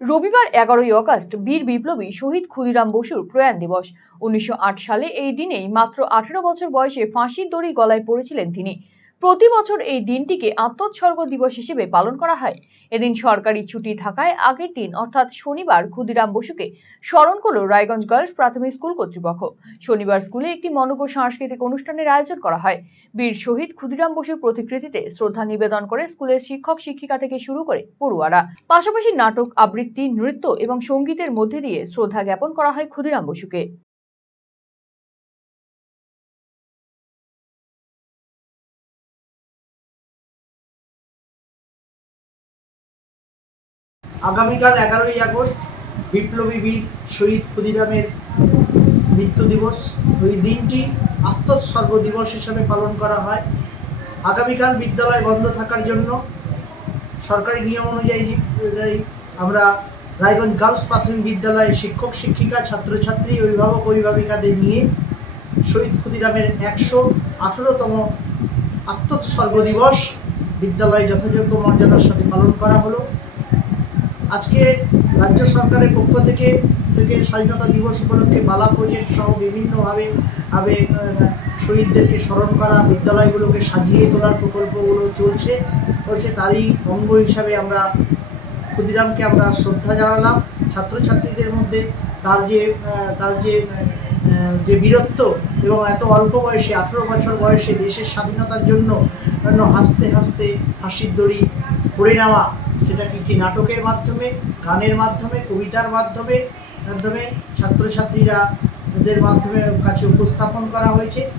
রবিবার এগারোই অগস্ট বীর বিপ্লবী শহীদ ক্ষুদিরাম বসুর প্রয়াণ দিবস। উনিশশো আট সালে এই দিনেই মাত্র আঠেরো বছর বয়সে ফাঁসির দড়ি গলায় পড়েছিলেন তিনি। প্রতি বছর এই দিনটিকে আত্মোৎসর্গ দিবস হিসেবে পালন করা হয়। এদিন সরকারি ছুটি থাকায় আগের দিন, অর্থাৎ শনিবার, ক্ষুদিরাম বসুকে স্মরণ করল রায়গঞ্জ গার্লস প্রাথমিক স্কুল কর্তৃপক্ষ। শনিবার স্কুলে একটি মনোজ্ঞ সাংস্কৃতিক অনুষ্ঠানের আয়োজন করা হয়। বীর শহীদ ক্ষুদিরাম বসুর প্রতিকৃতিতে শ্রদ্ধা নিবেদন করে স্কুলের শিক্ষক, শিক্ষিকা থেকে শুরু করে পড়ুয়ারা। পাশাপাশি নাটক, আবৃত্তি, নৃত্য এবং সঙ্গীতের মধ্যে দিয়ে শ্রদ্ধা জ্ঞাপন করা হয় ক্ষুদিরাম বসুকে। আগামীকাল এগারোই আগস্ট বিপ্লবী বীর শহীদ ক্ষুদিরামের মৃত্যু দিবস। ওই দিনটি আত্মোৎসর্গ দিবস হিসাবে পালন করা হয়। আগামীকাল বিদ্যালয় বন্ধ থাকার জন্য সরকারি নিয়ম অনুযায়ী আমরা রায়গঞ্জ গার্লস প্রাথমিক বিদ্যালয়ের শিক্ষক, শিক্ষিকা, ছাত্রছাত্রী, অভিভাবক, অভিভাবিকাদের নিয়ে শহীদ ক্ষুদিরামের একশো আঠেরোতম আত্মোৎসর্গ দিবস বিদ্যালয়ে যথাযোগ্য মর্যাদার সাথে পালন করা হলো। আজকে রাজ্য সরকারের পক্ষ থেকে থেকে স্বাধীনতা দিবস উপলক্ষে বালা প্রজেক্ট সহ বিভিন্নভাবে, ভাবে শহীদদেরকে স্মরণ করা, বিদ্যালয়গুলোকে সাজিয়ে তোলার প্রকল্পগুলো চলছে। চলছে তারই অঙ্গ হিসাবে আমরা ক্ষুদিরামকে আমরা শ্রদ্ধা জানালাম। ছাত্রছাত্রীদের মধ্যে তার যে তার যে যে বীরত্ব এবং এত অল্প বয়সে, আঠেরো বছর বয়সে দেশের স্বাধীনতার জন্য হাসতে হাসতে হাসির দড়ি পড়ে নেওয়া সেটাকে একটি নাটকের মাধ্যমে, গানের মাধ্যমে, কবিতার মাধ্যমে মাধ্যমে ছাত্রছাত্রীরা এদের মাধ্যমে কাছে উপস্থাপন করা হয়েছে?